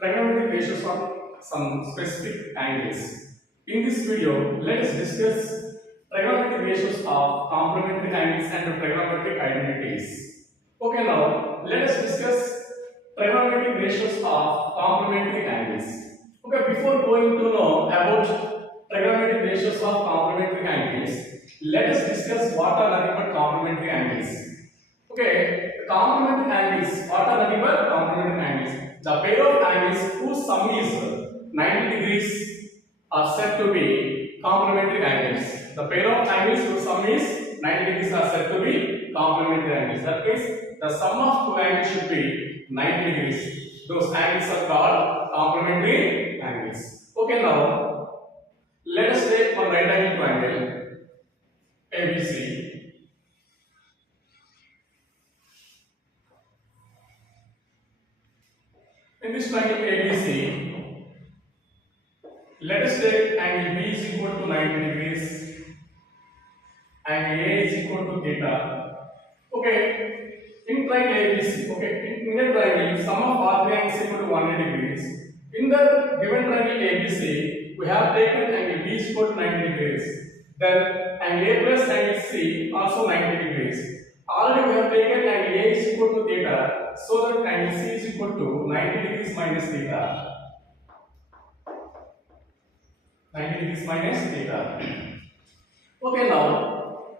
trigonometric ratios of some specific angles. In this video, let us discuss trigonometric ratios of complementary angles and trigonometric identities. Okay, now let us discuss trigonometric ratios of complementary angles. Okay, before going to know about trigonometric ratios of complementary angles, let us discuss what are nothing but complementary angles. Okay, the complementary angles, what are nothing but complementary angles? The pair of angles whose sum is 90 degrees are said to be complementary angles. The pair of angles whose sum is 90 degrees are said to be complementary angles. That means the sum of two angles should be 90 degrees. Those angles are called complementary angles. Okay, now let us take one right angle triangle ABC. In this triangle ABC, let us take angle B is equal to 90 degrees, angle A is equal to theta. Okay, in triangle ABC, okay, in a triangle, sum of all three angles is equal to 180 degrees. In the given triangle ABC, we have taken angle B is equal to 90 degrees. Then angle A plus angle C also 90 degrees. Already we have taken angle A is equal to theta, so that angle C is equal to 90 degrees minus theta. 90 degrees minus theta. Okay, now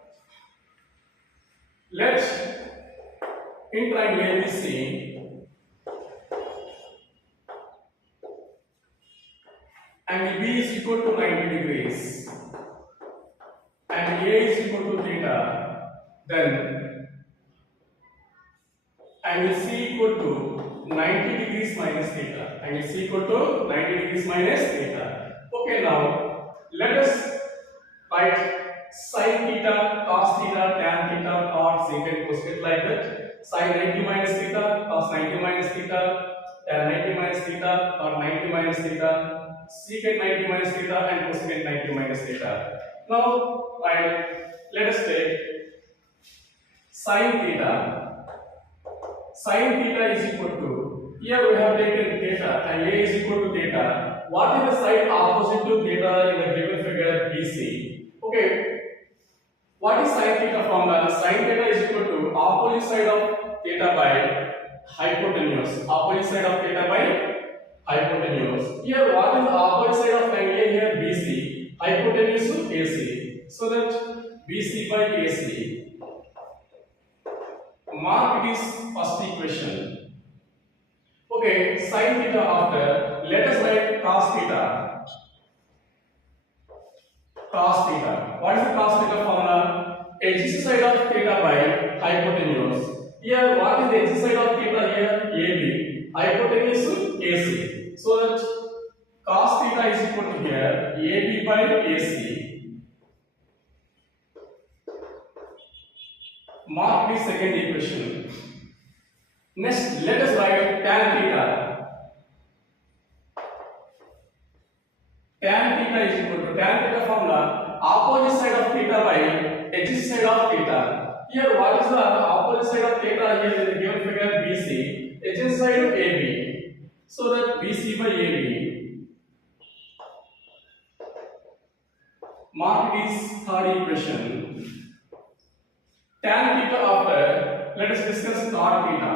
let in triangle ABC angle B is equal to 90 degrees, angle A is equal to theta, then angle C equal to 90 degrees minus theta. Angle C equal to 90 degrees minus theta. Okay, now let us write sin theta, cos theta, tan theta, cot, secant, cosecant like that. Sin 90 minus theta, cos 90 minus theta, tan 90 minus theta, cot 90 minus theta, secant 90 minus theta, and cosecant 90 minus theta. Now, let us take sin theta. Sin theta is equal to, here we have taken theta and A is equal to theta. What is the side opposite to theta in the given figure BC? Okay, what is sin theta formula? Sin theta is equal to opposite side of theta by hypotenuse. Opposite side of theta by hypotenuse. Here, what is the opposite side of angle A here? BC. Hypotenuse to AC. So that BC by AC. Mark this first equation. Okay, sin theta after, let us write cos theta. Cos theta. What is the cos theta formula? Adjacent side of theta by hypotenuse. Here, what is the adjacent side of theta here? AB. Hypotenuse to AC. So that cos theta is equal to here AB by AC. Mark the second equation. Next, let us write tan theta. Tan theta is equal to tan theta formula opposite side of theta by adjacent side of theta. Here, what is the opposite side of theta here in the given figure BC? Adjacent side of AB. So that BC by AB. Mark this third equation. Tan theta after, let us discuss cot theta.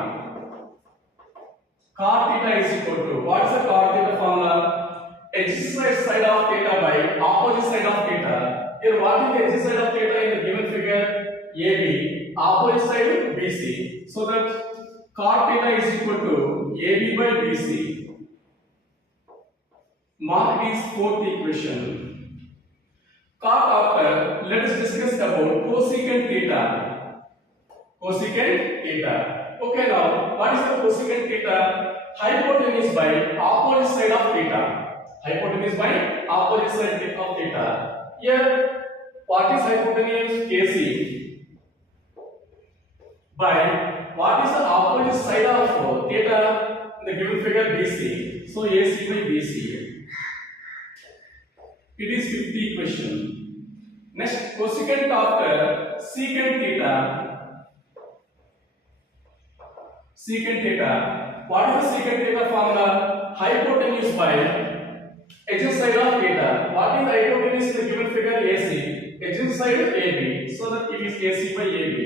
Cot theta is equal to, what is the cot theta formula? Adjacent side of theta by opposite side of theta. Here, what is the adjacent side of theta in the given figure? AB. Opposite side BC. So that cot theta is equal to AB by BC. Mark this fourth equation. Cot after, let us discuss about cosecant theta. Cosecant theta. Okay, now what is the cosecant theta? Hypotenuse by opposite side of theta. Hypotenuse by opposite side of theta. Here, what is hypotenuse? AC. By what is the opposite side of theta in the given figure BC? So AC by BC. It is fifth equation. Next, cosecant after secant theta. Secant theta. What is the secant theta formula? hypotenuse by adjacent side of theta. What is the hypotenuse in the given figure AC? Adjacent side AB. So that it is AC by AB.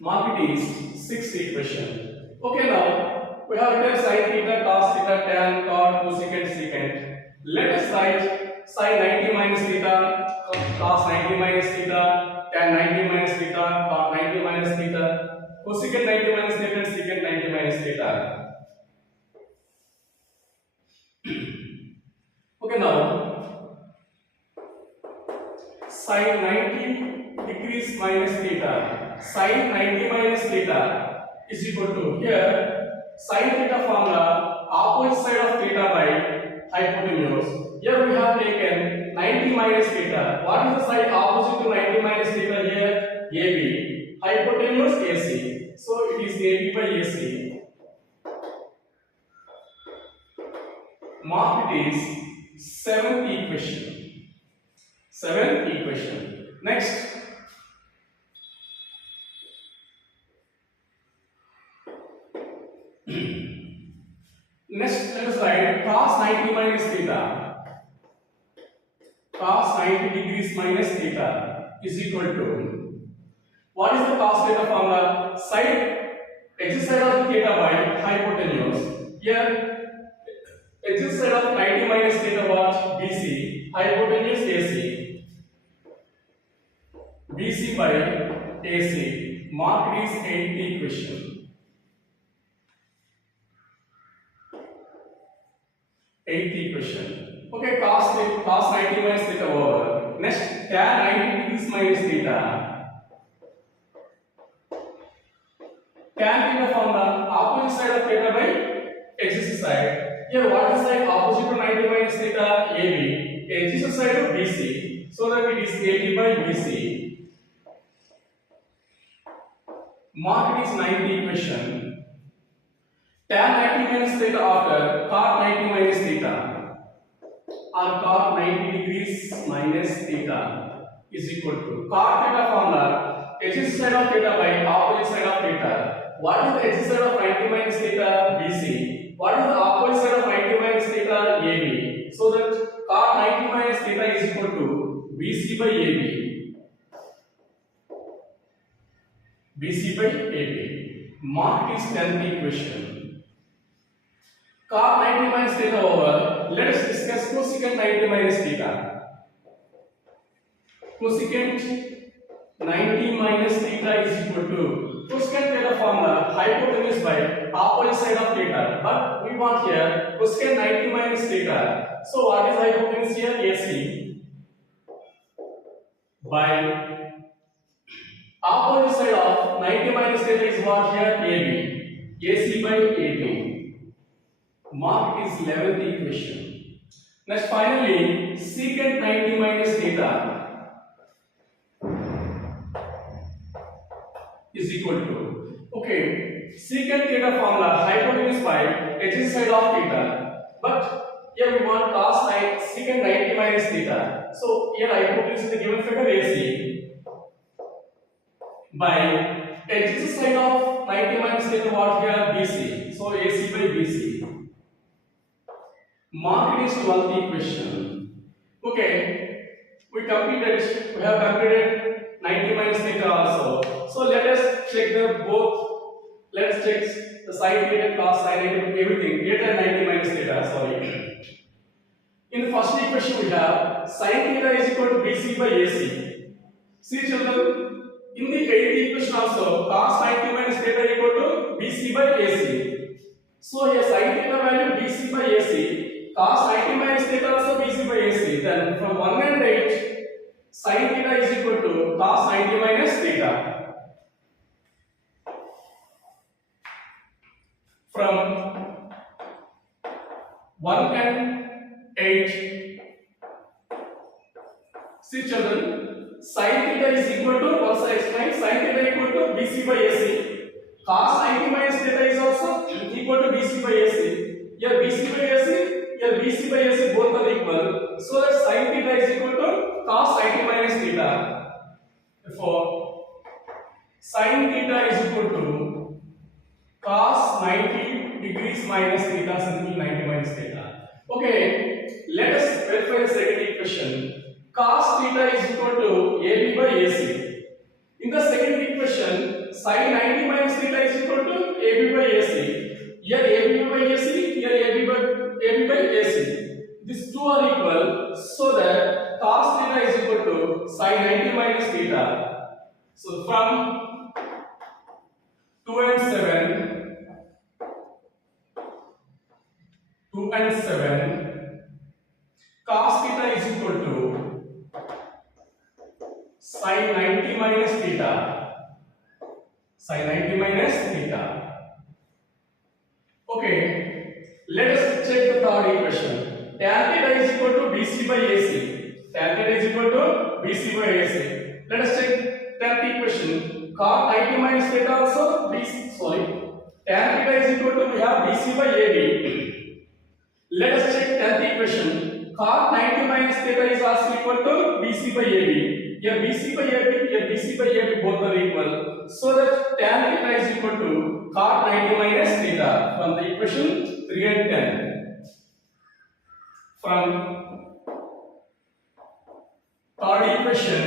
Mark it is sixth equation. Okay, now we have written sin theta, cos theta, tan, cot, cosecant, secant. Let us write sin 90 minus theta, cos 90 minus theta, tan 90 minus theta, cot 90 minus theta, cosecant 90 minus theta, and secant 90 minus theta. Okay, now sin 90 degrees minus theta, sin 90 minus theta is equal to, here sin theta formula, opposite side of theta by hypotenuse. Here we have taken 90 minus theta. What is the side opposite to 90 minus theta here? AB. Hypotenuse AC. So it is AB by AC. Mark it is seventh equation. Seventh equation. Next. Next, let us write cos 90 minus theta. Cos 90 degrees minus theta is equal to, what is the cos theta formula? Side, adjacent side of theta by hypotenuse. Here, adjacent side of 90 minus theta what? BC. Hypotenuse AC. BC by AC. Mark is 8th equation. 8th equation. Okay, cos 90 minus theta over. Next, tan 90 degrees minus theta. Tan theta formula, opposite side of theta by adjacent side. Here, what is side opposite to 90 minus theta? AB. Adjacent side to BC. So that it is AB by BC. Mark it is 9th equation. Tan 90 minus theta after cot 90 minus theta, or cot 90 degrees minus theta is equal to cot theta formula, adjacent side of theta by opposite side of theta. What is the adjacent side of 90 minus theta? BC. What is the opposite side of 90 minus theta? AB. So that cot 90 minus theta is equal to BC by AB. BC by AB. Mark is 10th equation. Cot 90 minus theta over. Let us discuss cosecant 90 minus theta. Cosecant 90 minus theta is equal to cosecant theta formula, hypotenuse by opposite side of theta. But we want here cosecant 90 minus theta. So what is hypotenuse here? AC. By opposite side of 90 minus theta is what here? AB. AC by AB. Mark is 11th equation. Next, finally, secant 90 minus theta is equal to, okay, secant theta formula, hypotenuse by adjacent side of theta. But here we want cos secant 90 minus theta. So here hypotenuse is the given figure AC by adjacent side of 90 minus theta what here? BC. So AC by BC. Mark it is 12th equation. Okay, we have completed 90 minus theta also. So let us check the both. Let's check the sine theta, cos sine theta, everything. Greater 90 minus theta. Sorry. In the first equation we have sine theta is equal to BC by AC. See children, in the 8th equation also cos 90 minus theta equal to BC by AC. So here sine theta value BC by AC. Cos 90 minus theta also BC by AC. Then from 1 and 8, sin theta is equal to cos 90 minus theta. From 1 and 8, see children, sin theta is equal to, once I explain, sin theta equal to BC by AC. Cos 90 minus theta is also equal to BC by AC. Here BC by AC. Here BC by AC both are equal, so that sin theta is equal to cos 90 minus theta. Therefore, sin theta is equal to cos 90 degrees minus theta, simply 90 minus theta. Okay, let us verify the second equation. Cos theta is equal to AB by AC. In the second equation, sin 90 minus theta is equal to AB by AC. Here AB by AC, here AB by AC. These two are equal, so that cos theta is equal to sin 90 minus theta. So from 2 and 7, cos theta is equal to sin 90 minus theta. Sin 90 minus theta. Okay, let us check the third equation. Tan theta is equal to BC by AC. Tan theta is equal to BC by AC. Let us check that equation. Cos 90 minus theta also tan theta is equal to, we have BC by AB. Let us check that equation. Cos 90 minus theta is also equal to BC by AB. Here BC by AB, here BC by AB both are equal. So that tan theta is equal to cos 90 minus theta from the equation 3 and 10. From third equation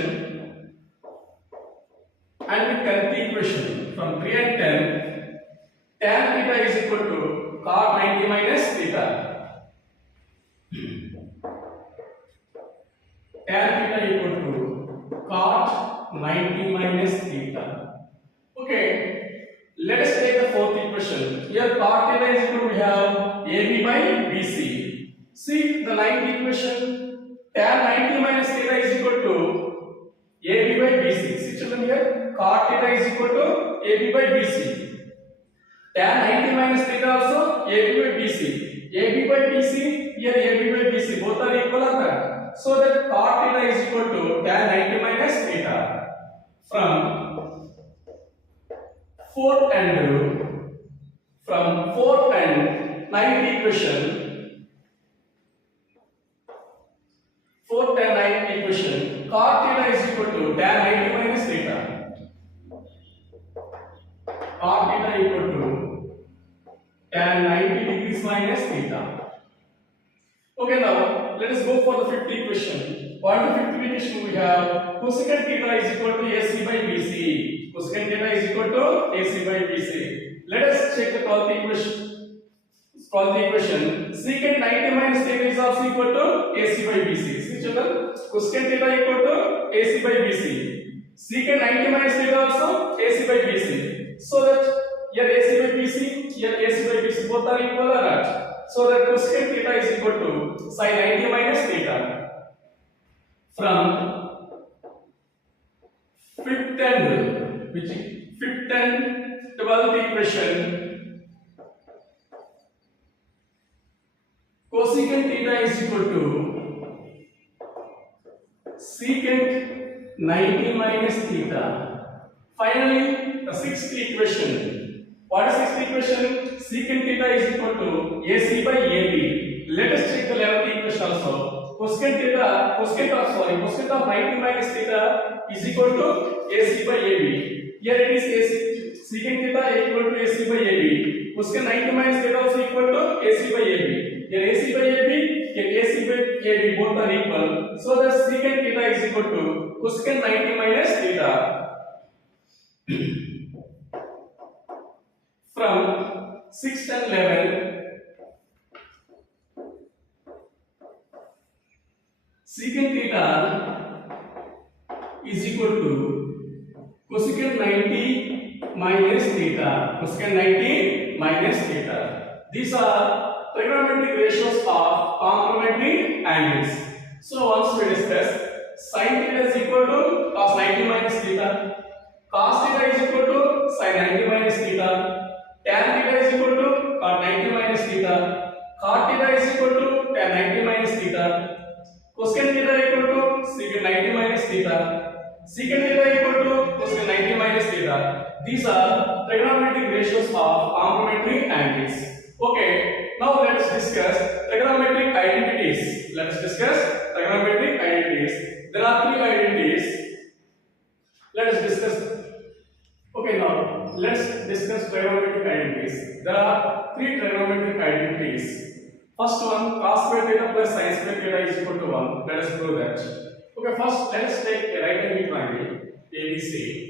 and the 10th equation, from 3 and 10, tan theta is equal to cos 90 minus theta. Tan theta equal to cot 90 minus theta. Okay, let us take the fourth equation. Here cot theta is equal to, we have AB by BC. See the ninth equation, tan 90 minus theta is equal to AB by BC. See children, here cot theta is equal to AB by BC. Tan 90 minus theta also AB by BC. AB by BC, here AB by BC both are equal or not? So that cot theta is equal to tan 90 minus theta. From fourth and ninth equation, cot theta is equal to tan 90 minus theta. Cot theta equal to tan 90 degrees minus theta. Okay, now let us go for the fifth equation. What is the fifth equation? We have cosecant theta is equal to AC by BC. Cosecant theta is equal to AC by BC. Let us check the 12th equation. Secant 90 minus theta is also equal to AC by BC. See children, cosecant theta equal to AC by BC. Secant 90 minus theta also AC by BC. So that here AC by BC, here AC by BC both are equal or not? So that cosecant theta is equal to sin 90 minus theta. From fifth and 12th equation, cosecant theta is equal to secant 90 minus theta. Finally, the sixth equation. What is sixth equation? Secant theta is equal to AC by AB. Let us check the 11th equation also. Cosecant of 90 minus theta is equal to AC by AB. Here it is AC. Secant theta equal to AC by AB. Cosecant 90 minus theta also equal to AC by AB. Here AC by AB, here AC by AB both are equal. So the secant theta is equal to cosecant 90 minus theta. From 6th and 11th, secant theta is equal to cosecant 90 minus theta. Cosecant 90 minus theta. These are trigonometric ratios of complementary angles. So once we discuss, sin theta is equal to cos 90 minus theta. Cos theta is equal to sin 90 minus theta. Tan theta is equal to cot 90 minus theta. Cot theta is equal to tan 90 minus theta. Cosecant theta equal to secant 90 minus theta. Secant theta equal to cosecant 90 minus theta. These are trigonometric ratios of complementary angles. Okay, now let us discuss trigonometric identities. There are three identities. Let us discuss. Okay, now let's discuss trigonometric identities. There are three trigonometric identities. First one, cos square theta plus sin square theta is equal to 1. Let us prove that. Okay, first let us take a right angle triangle ABC.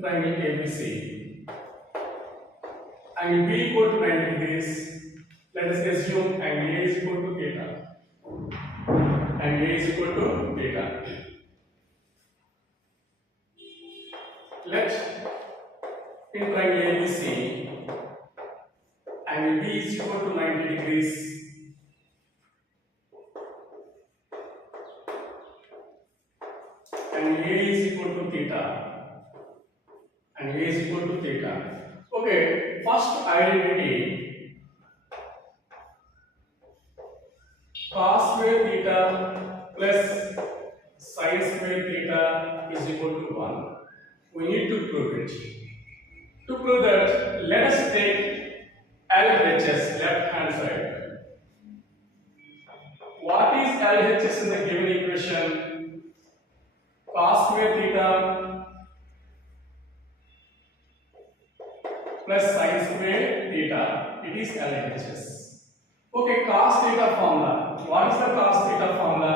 Triangle ABC. Angle B equal to 90 degrees. Let us assume angle A is equal to theta. Angle A is equal to theta. Let in triangle ABC, angle B is equal to 90 degrees. And A is equal to theta. And A is equal to theta. Okay, first identity, cos square theta plus sin square theta is equal to 1. We need to prove it. To prove that, let us take LHS, left hand side. What is LHS in the given equation? Cos square theta plus sin square theta. It is LHS. Okay, cos theta formula. What is the cos theta formula?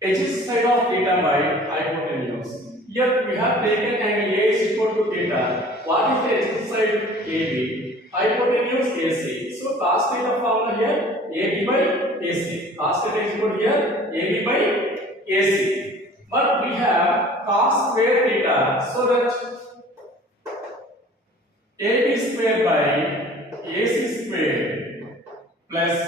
H is side of theta by hypotenuse. Here we have taken angle A is equal to theta. What is the H side? AB. Hypotenuse AC. So cos theta formula here AB by AC. Cos theta is equal to here AB by AC. But we have cos square theta. So that AB square by AC square plus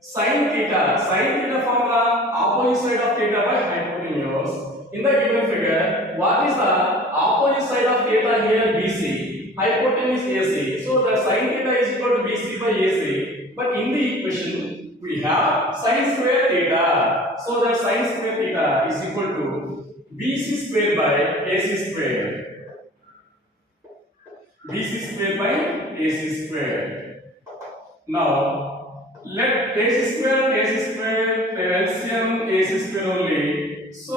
sin theta. Sin theta formula opposite side of theta by hypotenuse. In the given figure, what is the opposite side of theta here? BC. Hypotenuse AC. So the sin theta is equal to BC by AC. But in the equation, we have sin square theta. So that sin square theta is equal to BC square by AC square. BC square by AC square. Now, let AC square and AC square, the LCM AC square only. So,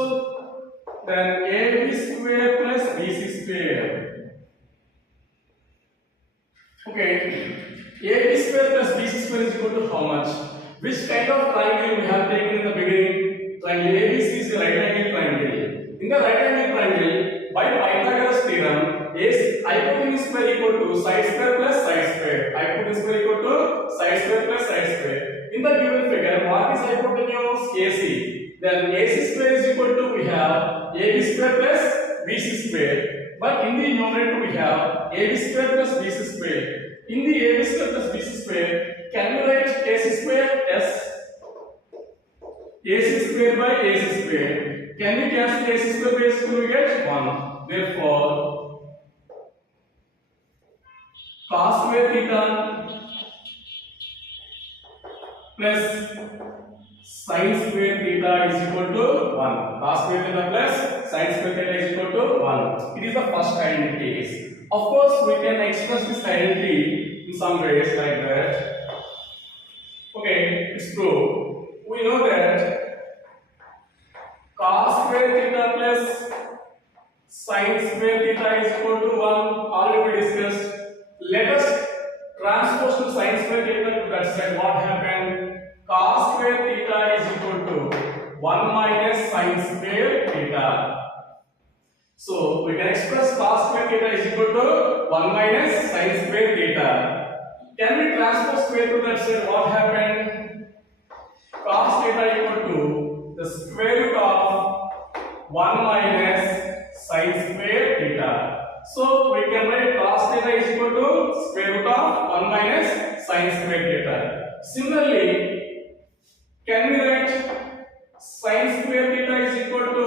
then AB square plus BC square. Okay, AB square plus BC square is equal to how much? Which kind of triangle we have taken in the beginning? Triangle ABC is a right angle triangle. In the right angle triangle, by Pythagoras theorem, hypotenuse square equal to side square plus side square. Hypotenuse square equal to side square plus side square. In the given figure, what is hypotenuse? AC. Then AC square is equal to, we have AB square plus BC square. But in the numerator we have AB square plus BC square. In the AB square plus BC square, can we write AC square? Yes. AC square by AC square. Can we cancel AC square by AC square? We get 1. Therefore, cos square theta plus sin square theta is equal to 1. Cos square theta plus sin square theta is equal to 1. It is the first identity case. Of course, we can express this identity in some ways like that. Okay, it's true. We know that cos square theta plus sin square theta is equal to 1. Already we discussed. Let us transpose to sin square theta to that side. What happened? Cos square theta is equal to 1 minus sin square theta. So we can express cos square theta is equal to 1 minus sin square theta. Can we transpose square to that side? What happened? Cos theta equal to the square root of 1 minus sin square theta. So we can write cos theta is equal to square root of 1 minus sin square theta. Similarly, can we write sin square theta is equal to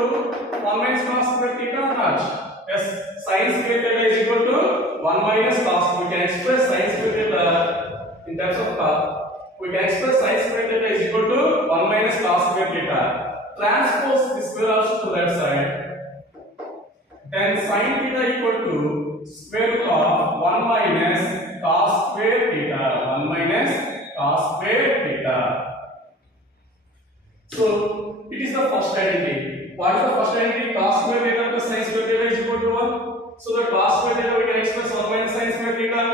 1 minus cos square theta or not? Yes, sin square theta is equal to 1 minus cos. We can express sin square theta in terms of cos. We can express sin square theta is equal to 1 minus cos square theta. Transpose this square also to that side. then sin theta equal to square root of 1 minus cos square theta. 1 minus cos square theta. So it is the first identity. What is the first identity? Cos square theta plus sin square theta is equal to 1. So the cos square theta we can express 1 minus sin square theta.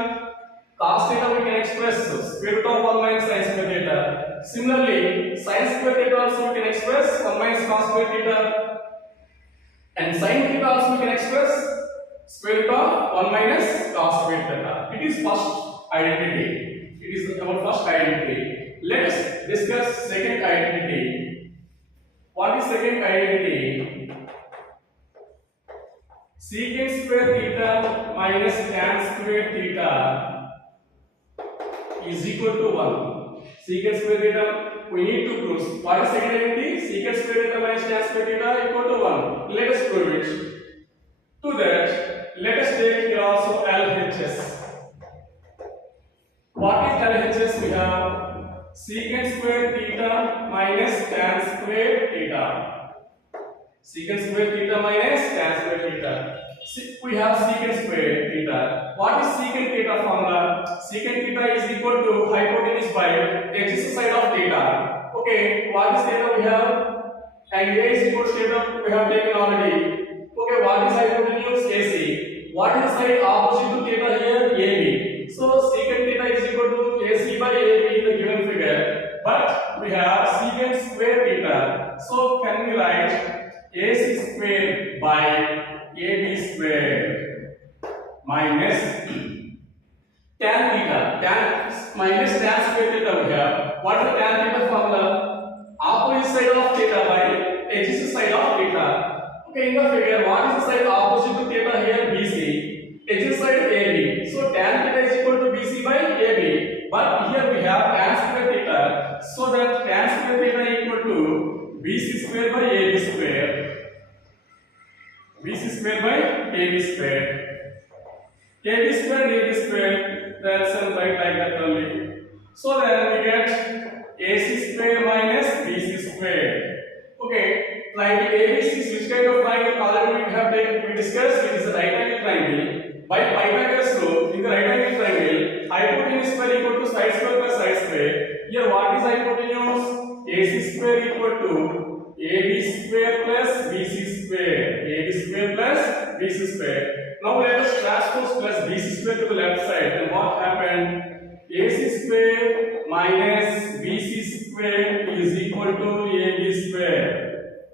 Cos theta we can express square root of 1 minus sin square theta. Similarly, sin square theta also we can express 1 minus cos square theta. And sin theta also we can express square root of 1 minus cos square theta. It is first identity. It is our first identity. Let us discuss second identity. What is second identity? Secant square theta minus tan square theta is equal to 1. Secant square theta, we need to prove. What is second identity? Secant square theta minus tan square theta equal to 1. Let us prove it. To that, let us take here also LHS. What is LHS? We have secant square theta minus tan square theta. Secant square theta minus tan square theta. We have secant square theta. What is secant theta formula? Secant theta is equal to hypotenuse by x side of theta. Okay, what is theta we have? And a is equal to theta we have taken already. Okay, what is hypotenuse? AC. What is the side opposite to theta here? AB. So secant theta is equal to AC by AB in the given figure. But we have secant square theta. So can we write AC square by AB square minus tan theta. Tan minus tan square theta we have. What is the tan theta formula? Opposite side of theta by adjacent side of theta. Okay, in the figure, what is the side opposite to theta here? BC. Adjacent side AB. So tan theta is equal to BC by AB. But here we have tan square theta. So that tan square theta equal to BC square by AB square. BC square by AB square. AB square and AB square, that's right like that only. So then we get AC square minus BC square. Okay, triangle ABC, which kind of triangle already we have we discussed? It is a right angle triangle. By Pythagoras rule, in the right angle triangle, hypotenuse square equal to side square plus side square. Here what is hypotenuse? AC square equal to AB square plus BC square. AB square plus BC square. Now let us transpose plus BC square to the left side. Then what happened? AC square minus BC square is equal to AB square.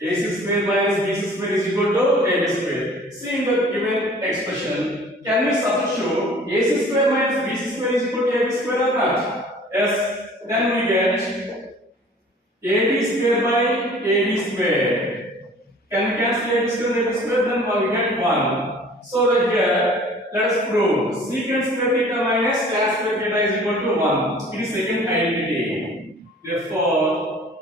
AC square minus BC square is equal to AB square. See in the given expression, can we substitute AC square minus BC square is equal to AB square or not? Yes. Then we get AB square by AB square. Can we cancel AB square and AB square? Then we get 1. So that here, let us prove secant square theta minus tan square theta is equal to 1. It is second identity. Therefore,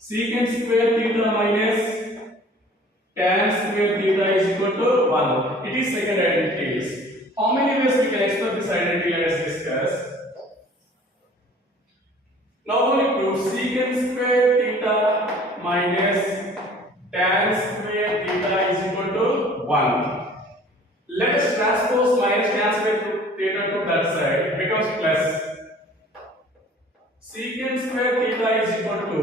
secant square theta minus tan square theta is equal to 1. It is second identity. How many ways we can express this identity? Let us discuss. Now only prove secant square theta minus tan square theta is equal to 1. Let us transpose minus tan square theta to that side. It becomes plus. Secant square theta is equal to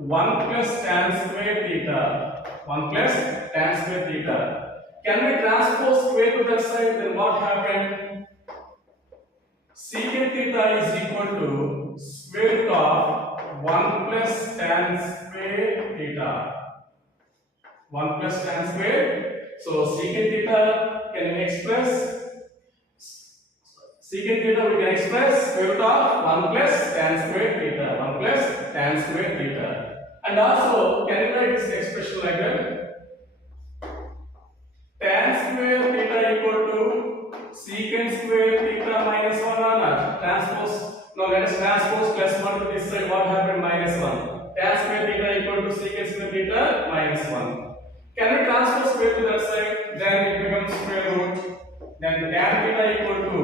1 plus tan square theta. 1 plus tan square theta. Can we transpose square to that side? Then what happened? Secant theta is equal to square root of 1 plus tan square theta. 1 plus tan square. So secant theta can we express? Secant theta we can express square root of 1 plus tan square theta. 1 plus tan square theta. And also, can we write this expression like that? Tan square theta equal to secant square theta minus 1 or not? Transpose. Now let us transpose plus 1 to this side. What happened? Minus 1. Tan square theta equal to secant square theta minus 1. Can we transpose square to that side? Then it becomes square root. Then tan theta equal to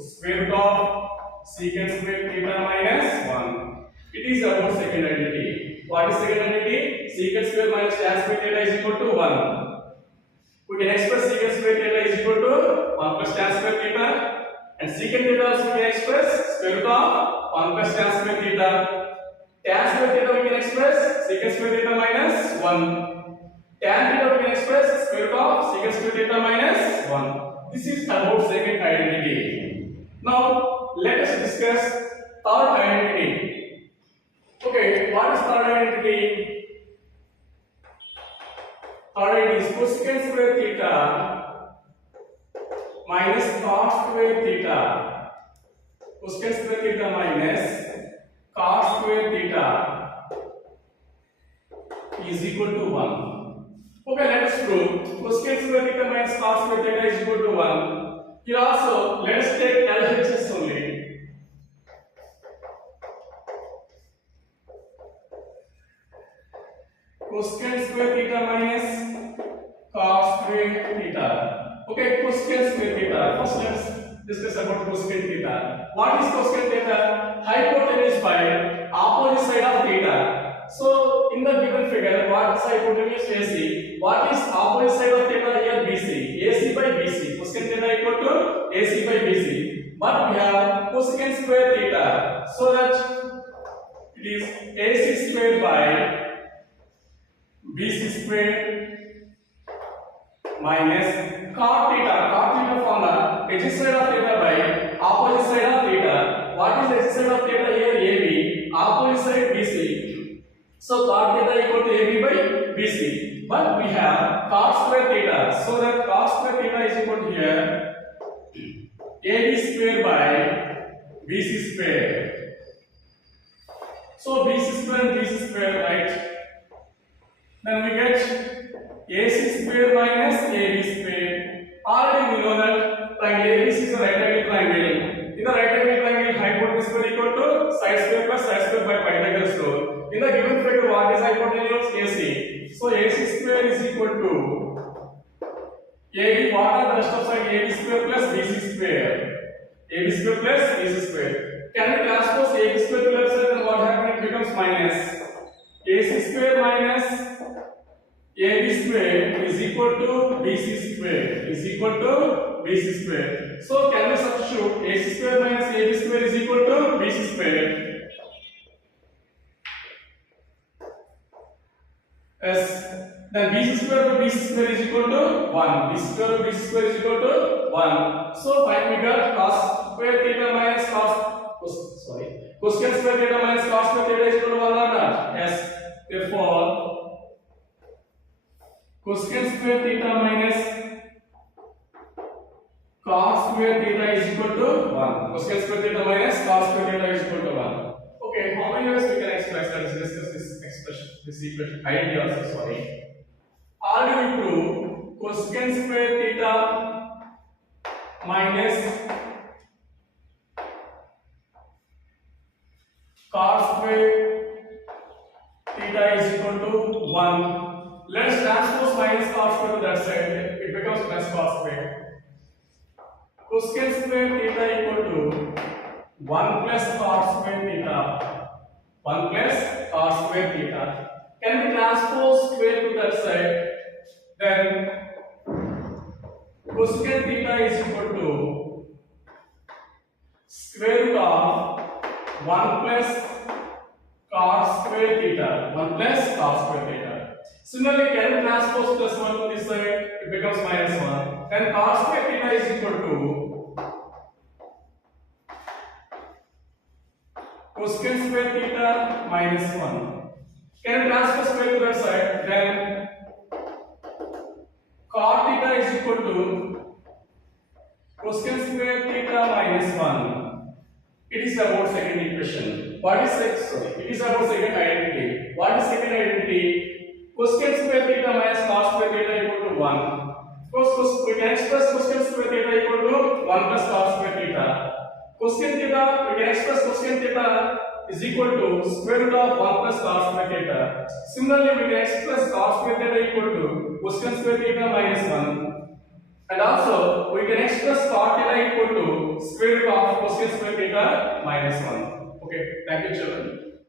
square root of secant square theta minus 1. It is our second identity. What is second identity? secant square minus tan square theta is equal to 1. We can express secant square theta is equal to 1 plus tan square theta, and secant theta also we can express square root of 1 plus tan square theta. Tan square theta we can express secant square theta minus 1. Tan theta we can express square root of secant square theta minus 1. This is about second identity. Now let us discuss third identity. Okay, what is third identity? Third identity is cosecant square theta minus cot square theta. Cosecant square theta minus cot square theta is equal to 1. Okay, let us prove cosecant square theta minus cot square theta is equal to 1. Here also, let us take LHS only. Cosecant square theta minus cos square theta. Okay, cosecant square theta. First, let's discuss about cosecant theta. What is cosecant theta? Hypotenuse by opposite side of theta. So, in the given figure, what is hypotenuse AC? What is opposite side of theta here? BC. AC by BC. Cosecant theta equal to AC by BC. But we have cosecant square theta, so that it is AC squared by BC square minus cot theta. Cot theta formula adjacent side of theta by opposite side of theta. What is adjacent side of theta here? AB. Opposite side BC. So cot theta equal to AB by BC. But we have cot square theta. So that cot square theta is equal to here AB square by BC square. So BC square and BC square, right? Then we get AC square minus AB square. Already we know that triangle ABC is a right angle triangle. In the right angle triangle, hypotenuse square equal to side square plus side square by Pythagoras rule. In the given figure, what is hypotenuse? AC. So AC square is equal to AB. What are the rest of side? AB square plus BC square. AB square plus BC square. Can we transpose AB square to left side? Then what happens? It becomes minus AC square minus AB square is equal to BC square is equal to BC square. So can we substitute AC square minus AB square is equal to BC square? Yes. Then BC square by BC square is equal to 1. BC square by BC square is equal to 1. So find we got cos square theta minus cosecant square theta minus cos square theta is equal to 1 or not? Yes. Therefore cosecant square theta minus cos square theta is equal to 1. Cosecant square theta minus cos square theta is equal to 1. Okay, how many ways we can express? Let us discuss this expression, this equation, idea also, sorry. Already we prove cosecant square theta minus cos square theta is equal to 1. Let's transpose minus cos square to that side. It becomes plus cos square. Cosecant square theta equal to 1 plus cos square theta. 1 plus cos square theta. Can we transpose square to that side? Then cosecant theta is equal to square root of 1 plus cos square theta. 1 plus cos square theta. Similarly, can we transpose plus 1 to this side? It becomes minus 1. Then cos square theta is equal to cosecant square theta minus 1. Can we transpose square to that side? Then cot theta is equal to cosecant square theta minus 1. It is about second equation. What is sorry? It is about second identity. What is second identity? Cosecant square theta minus cos square theta equal to 1. We can express cosecant square theta equal to 1 plus cos square theta. Cosecant theta, we can express cosecant theta is equal to square root of 1 plus cos square theta. Similarly, we can express cos square theta equal to cosecant square theta minus 1. And also, we can express cot theta equal to square root of cosecant square theta minus 1. Okay, thank you children.